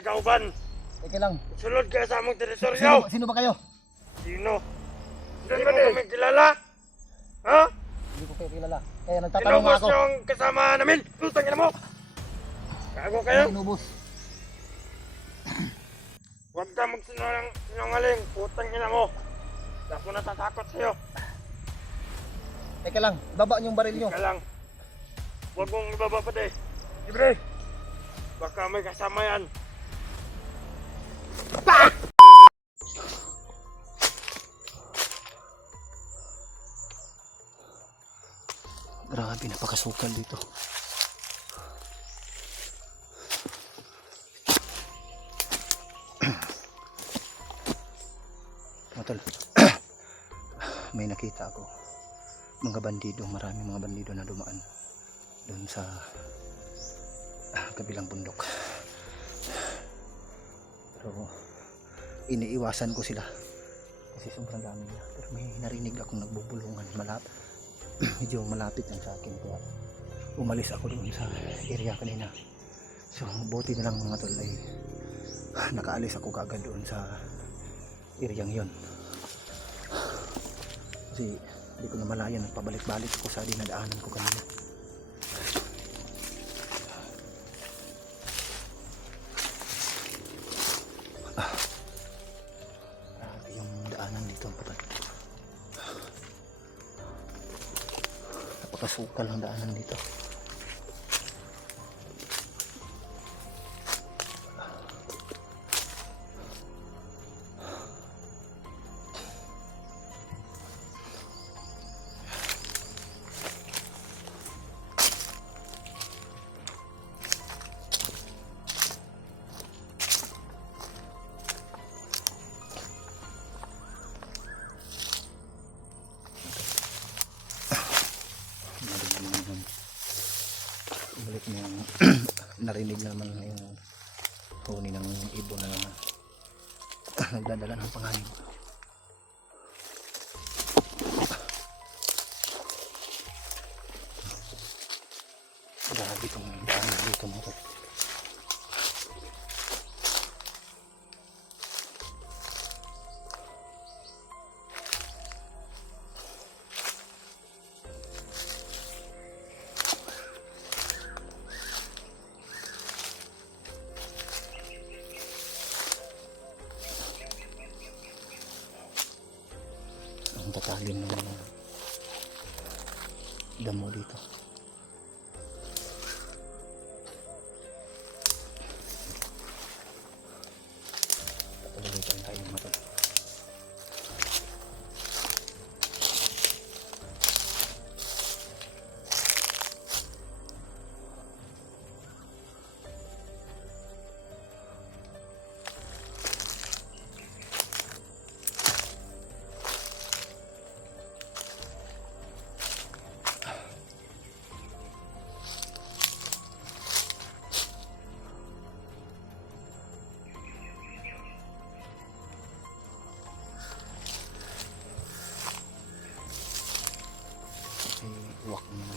kay kauban. Teka lang. Sulod ka sa among teritoryo. Sino ba kayo? Sino? Hindi mo kami kilala? Ha? Hindi ko kayo kilala. Kaya nagtatanong Inubos ako. yung kasama namin. Putang ina mo. Kago kayo. Ano inubos? Huwag ka magsinungaling. Putang ina mo. Hindi ako natatakot sa'yo. Teka lang. Baba niyong baril niyo. Ka lang. Huwag mong ibaba pa de. Libre. Baka may kasama yan. Grabe, napakasukal dito. Matol. May nakita ako. Mga bandido, maraming mga bandido na dumaan doon sa kabilang bundok. Pero iniiwasan ko sila kasi sobrang dami nila. Pero may narinig akong nagbubulungan medyo malapit lang sa akin, kaya umalis ako doon sa area kanina. So buti na lang mga tol ay nakaalis ako kagad doon sa area yon, kasi hindi ko na malayan, pabalik-balik ko sa dinadaanan ko kanina. Grabe yung daanan dito, napakasukal ang daanan dito. Balik na yung narinig naman yung huni ng ibon na nagdadala ng panganib. Grabe itong daanan dito mo. Ang tatalim ng mga damo dito. Patulutan tayo mga tol. Uwak naman.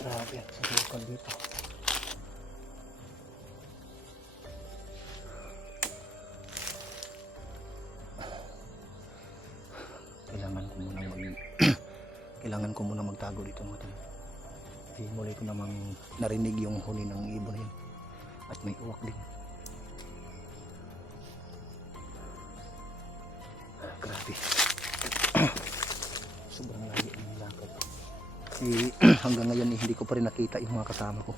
Grabe at sasukal dito. munang kailangan ko muna magtago dito mga tol. Kasi muli ko namang narinig yung huni ng ibon na yun. At may uwak din. Grabe. Sobrang layo ng lakad. Kasi hanggang ngayon hindi ko pa rin nakita yung mga kasama ko.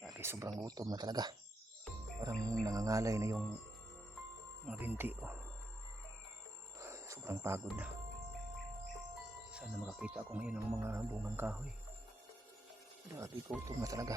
Grabe, sobrang gutom na talaga. Parang nangangalay na yung mga binti ko. Sobrang pagod na. Sana makakita ako ngayon ng mga bungang kahoy. Grabe, gutom na talaga.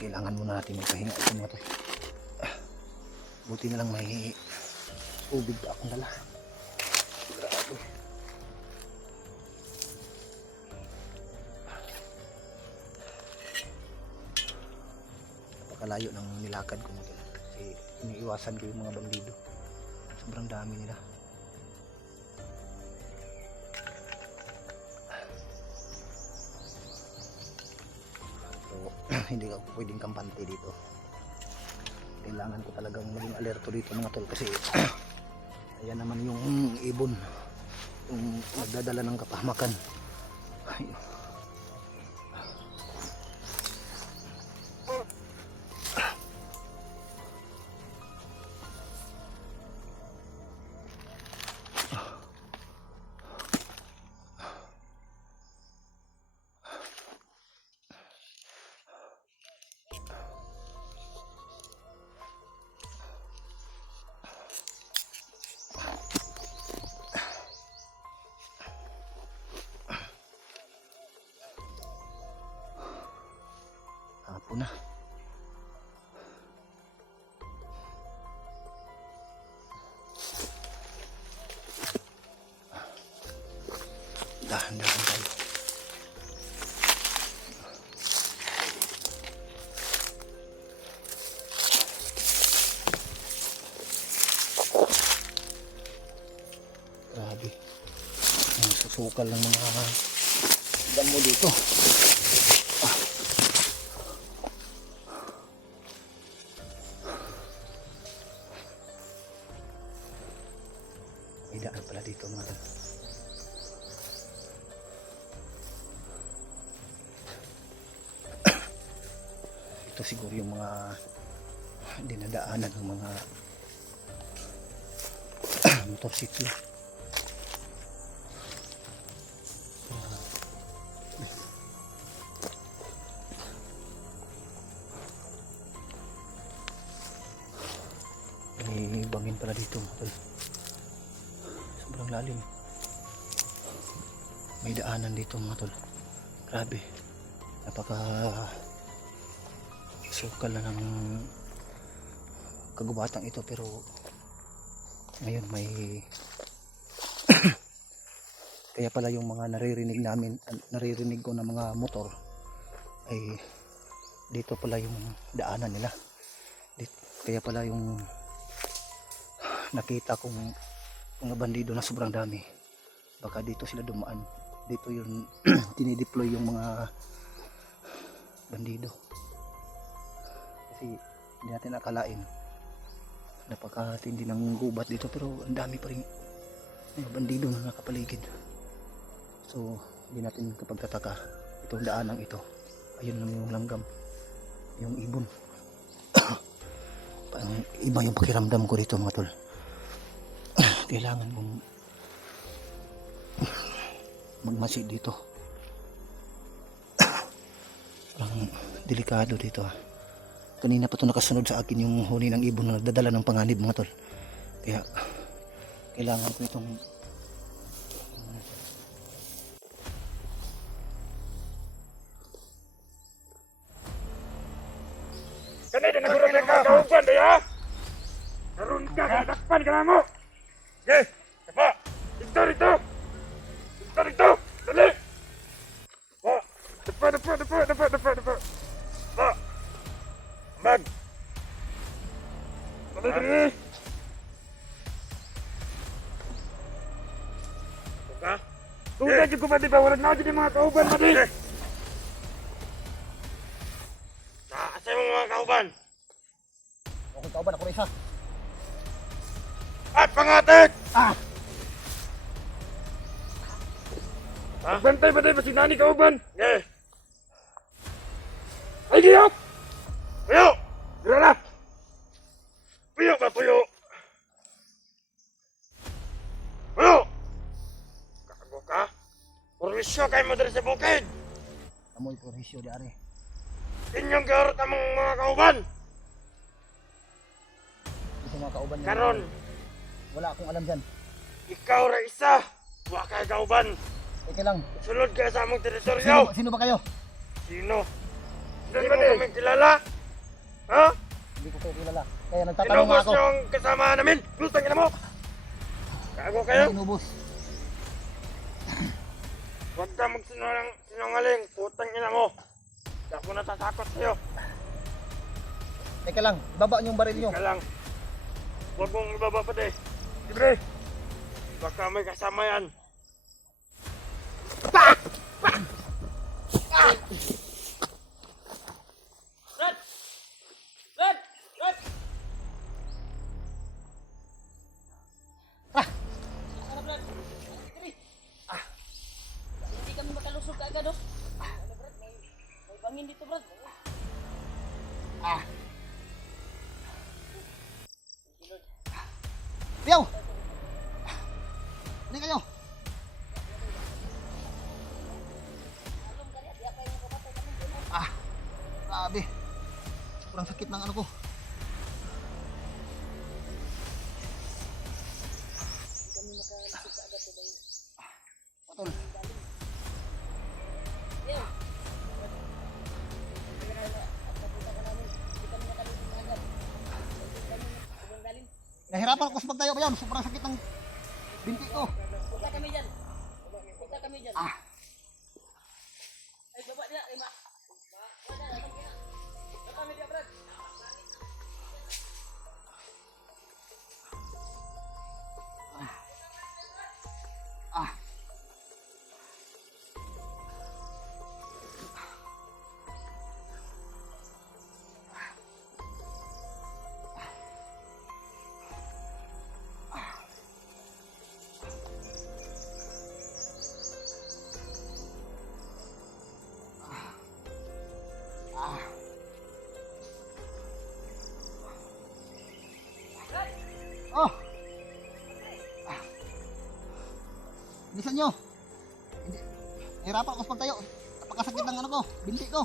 Kailangan muna natin magpahinga ito mga tol. Buti na lang may tubig pa akong dala. Grabe. Napakalayo ng nilakad ko mga tol. Kasi iniiwasan ko yung mga bandido. Sobrang dami nila. Hindi ako pwedeng kampante dito. Kailangan ko talagang maging alerto dito mga tol, kasi ayan naman yung ibon, yung nagdadala ng kapahamakan. Ay. Hapon na. Dahan-dahan tayo. Grabe. Ang susukal ng mga damo dito. May daan pala dito mga tol. Ito siguro yung mga dinadaanan ng mga motorsiklo. May bangin pala dito mga tol. Sobrang lalim. May daanan dito mga tol. Grabe. Napaka sukal na ng kagubatang ito, pero ngayon may kaya pala yung mga naririnig ko na mga motor ay dito pala yung daanan nila. Kaya pala yung nakita kong mga bandido na sobrang dami, baka dito sila dumaan. Dito yun dinideploy yung mga bandido, kasi hindi natin akalain. Napakatindi ng gubat dito, pero ang dami pa rin mga bandido na nakapaligid. So hindi natin kapagtataka itong daanang ito. Ayun lang yung langgam, yung ibon. Parang iba yung pakiramdam ko dito mga tol. Kailangan mong magmasid dito. Parang delikado dito. Kanina pa ito nakasunod sa akin yung huni ng ibon na nagdadala ng panganib mga tol. Kaya kailangan ko itong Kanina nagulat ka kauban day ha. Karon ka kadakpan ka na mo. Okay, apa? Dito dito. Dito dito. Dali. Pa. Depa. Pa. Mag. Dali. Ka? Tungkol dito ba di ba wala na dito mga kauban madi. Asa mo mga kauban? Okay, kauban ako isa. At pangatik! Ah! Bantay ba tayo ba si Nani kauban? Eh! Ay, giyok! Puyo! Dira na! Puyo ba, puyo? Puyo! Kago ka? Purwisyo kayo mo dito sa bukid! Amoy provisyo di are. Inyong garot among mga kauban! Isa mga kauban niya. Karon, Wala akong alam dyan. ikaw ra isa! Wa kay kauban! Teka lang. Sulod ka sa among teritoryo! Sino ba kayo? Sino? Hindi mo kami kilala? Ha? Hindi ko kayo kilala. Kaya nagtatanong nga Inubos ako. niyo ang kasama namin! Gustang ina mo! Kago kayo? Inubos. Huwag ka magsinungaling! Putang ina mo! Hindi ako natatakot sa'yo! Teka lang. Ibaba niyo yung baril niyo. Ka lang! Huwag mong ibaba pa de! Libre! Baka may kasama yan! Hindi kami makalusog agad oh. Ano Brad? May bangin dito Brad. Piyaw! Hindi kayo. Grabe. Sobrang sakit ng ano ko. Kami makalusog agad to dahil. Patol. Yo. Pagpunta ka namin, hindi kami makalusog agad. Sobrang lalim. Nahirapan ako sa pagtayo ba yan? Sobrang sakit ng binti ko. Punta kami dyan. Punta kami dyan. Ay, baba dia, Ima. Baba dia, baba kami dia, Brad. Oh! Bilisan nyo. Nahirapan ako sa pagtayo. Napakasakit ng ano ko, binti ko.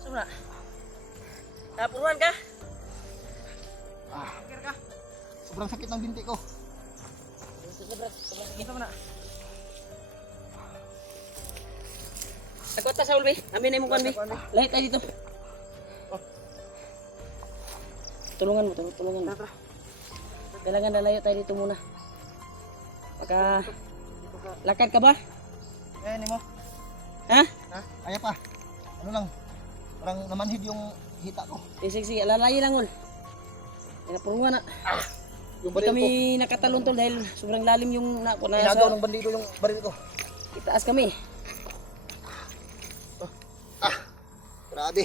Sumra. Napuruan ka? Sobrang sakit ng binti ko. Sige, Brad. Sobrang sakit mo na. Nagkota sa ulbi. Amin na yung mukhan, Mi. Lahit tayo dito. Tulungan mo, tulungan mo. Kailangan lalayo tayo dito muna. Baka... Lakad ka ba? Eh, ni mo. Ha? Ha? Kaya pa. Ano lang. Parang namanhid yung hita ko. Sige, lalayo lang, ul. Napurungan na. Yung Hindi kami nakataluntol dahil sobrang lalim yung nako na Inagaw sa... ng bandido yung baril ko. Itaas kami. Grabe.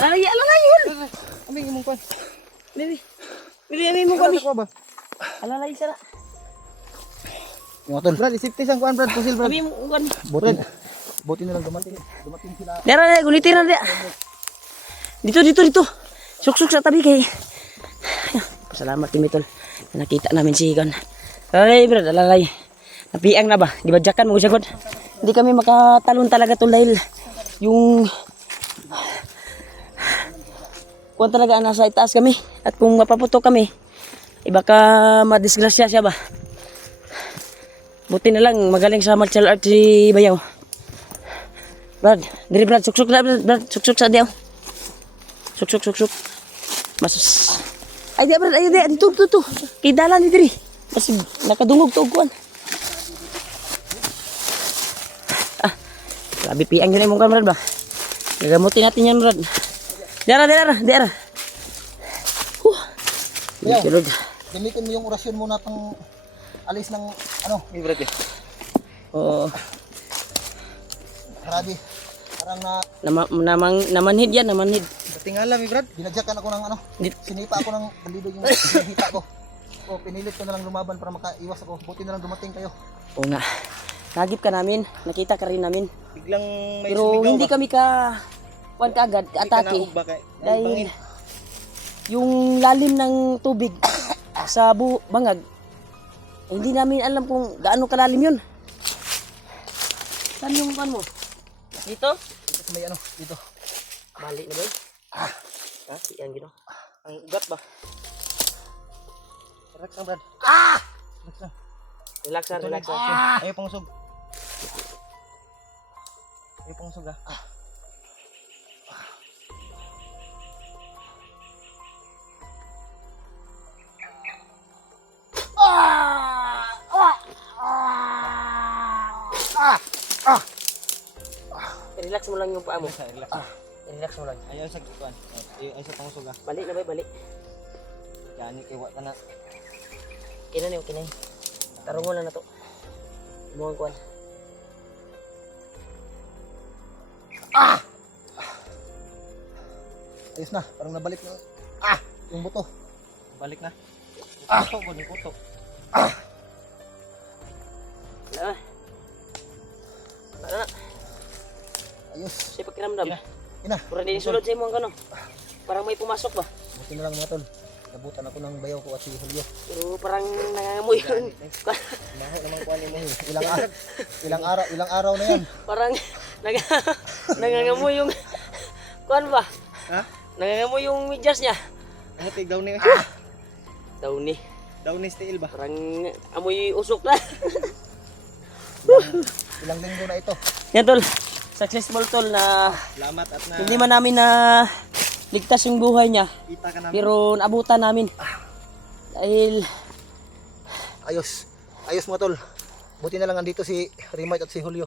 Lalayo, ul! Aming imong kwan. Bibi. Bibi mo kami. ba? Alalayo sana. Yung tol. Brad, isiptis ang kwan, Brad. Pusil, Brad. Kami mo kami. Buti. Buti na lang dumating sila. Dara, gulitin na dia. Dito. Suksuk sa tabi kay. Pasalamat kami tol. Nakita namin si Higan. Ay, brad, alalay. Napiang na ba? Gibadyakan mo siya god. Hindi kami makatalon talaga tol dahil yung kung talaga nasa itaas kami at kung mapaputok kami, baka madisgrasya siya ba. Buti na lang magaling sa martial art si Bayaw. Brad, diri Brad, suksuk na Brad, suksuk sa diaw. Suksuk. Masus. Ay di Brad, ayo di, tu. Kay dalan ni diri. Kasi nakadungog to og kuan. Grabe piang yun yung Brad ba? Gagamutin natin yan Brad. Diara. Yo. Lord. Gamitin mo yung orasyon muna pang alis ng ano, Brad. Oo. grabe. Parang Namanhid yan, namanhid. Tingala mi Brad. binadyakan ako ng ano, sinipa ako ng bandidog yung hita ko. O, pinilit ko na lang lumaban para makaiwas ako. Buti na lang dumating kayo. Oo nga. Nagip ka namin, nakita ka rin namin. Biglang may Pero hindi kami kuan kaagad, atake. Dahil yung lalim ng tubig sa bangag, hindi namin alam kung gaano kalalim yun. Saan yung kuan mo? Dito? Dito sa may ano, dito. Bali na ba yun? Yan gino. Ang ugat ba? Relax lang, Brad. Relax lang. Ayaw pang usog. Ayaw pang usog ah. Relax mo lang yung paa mo. Relax. Relax mo lang. Ayaw sa kuan. Ayaw sa pang usog ah. Bali na ba? Bali. Yan kay wa na. Kinay. Tarungon na to. Buong kuan. Ayos na, parang nabalik na. Yung buto. Balik na. Kuto ko ni kuto. Wala na. Ayos. Siya pakiramdam. Ina, Pura din sulod sa imo ang kano. Parang may pumasok ba? buti na lang mga tol. Nabutan ako ng bayaw ko at si Julio. Pero parang nangangamoy yun. Maho naman kuan mo. Ilang araw na yan. Parang nangangamoy yung kuan ba? Ha? Nangangamoy yung medyas niya. Ano tig daw ni? Daw ni. Daw ni steel ba? Parang amoy usok na. Ilang linggo na ito. Yan tol. Successful tol na Salamat at na hindi man namin na ligtas yung buhay niya. kita ka namin. Pero naabutan namin. Dahil Ayos mga tol. Buti na lang andito si Rimart at si Julio.